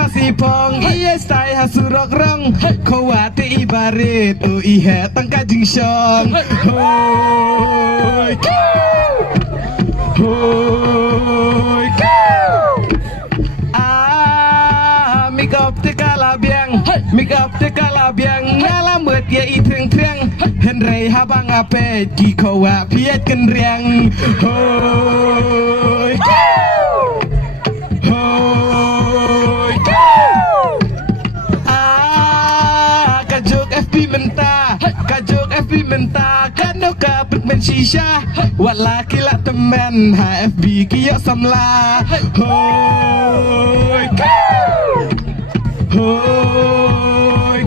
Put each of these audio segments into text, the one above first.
masih pong iya stay hasurok rong kawate ibarit ihe tangka jingsong hoi hoi mikop te kalabiang ngalamut ya itreng-treng henrei habang ape ki kawa piet kenriang hoi hoi kajuk FB mentah kano ka pekmen shisha wat laki lak temen HFB kiyok samla hoi hoi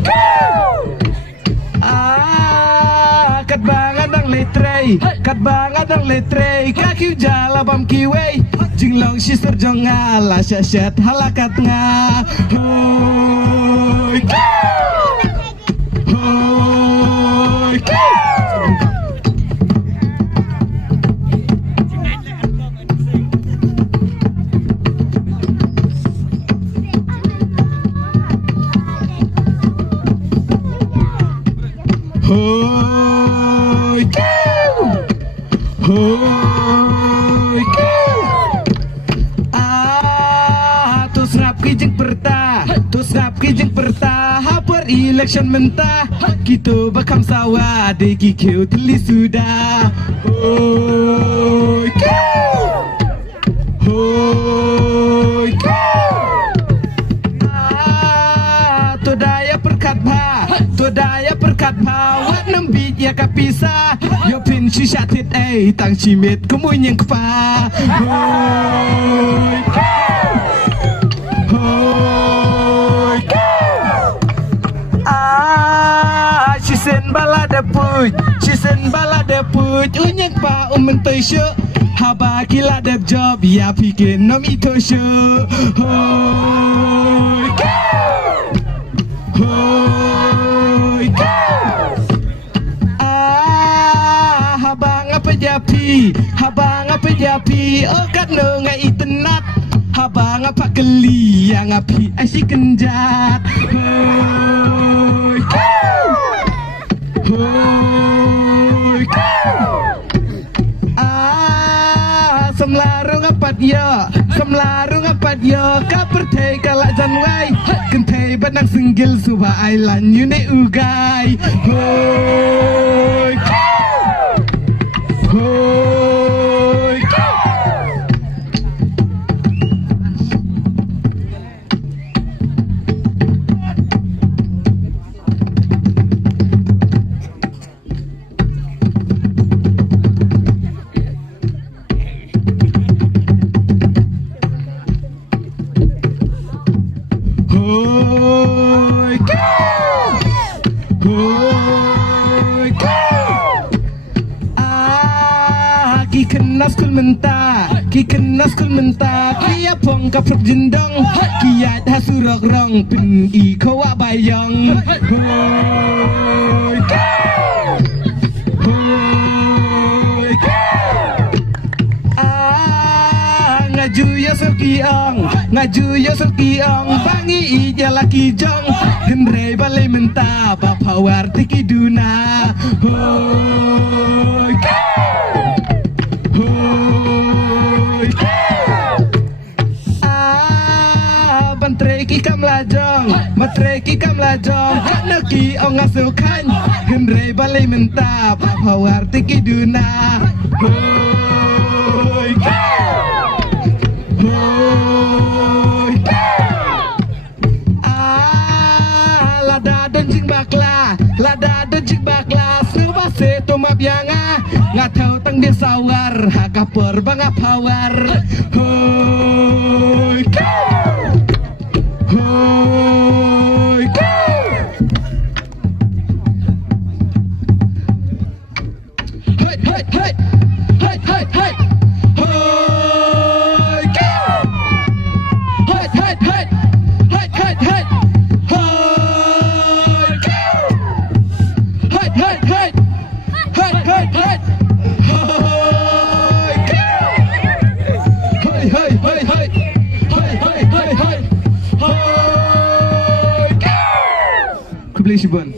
kat banget ang letrei kaki jala bam kiwei jinglong sister jong ala syashat halakat nga hoi hoi hoi hoi tus rap kijeng perta hapur election mentah kita bakam sawa de kikeu teli sudah hoi hoi Todaya perkat pa wat nambit ya kapisa yo pin shisha tit tang chimit kumunyeng kpa hoi hoi shisen balada puj unyeng pa mentoi syo haba kila dep job ya pikin nom ito syo hoi hoi habang apa japi oh kat no ngai itenat habang apa geli yang api asyik kenjat hoi hoi semlarung apa dia kapertai kalak janwai kentai benang singgil suba ailan yune ugai hoi hoi ki kena skul mentah kia pong kaprak jendong kia hasurok rong pin i kawa bayong hoi hoi ngaju ya serkiong bangi i jalaki jong henrei balai mentah bapawar tiki duna hoi hoi matreki kam lajong kanaki ong asukan henrei balai mentah bapawar tiki duna hoi hoi lada donjing bakla suba se toma bianga ngatau tang dia sawar hakapur banga pawar hoi hoi hoi hoi hoi hoi hoi hoi Hey, hey, hey, hey, hey, hey, hey, hey, hey. Beli Shibon.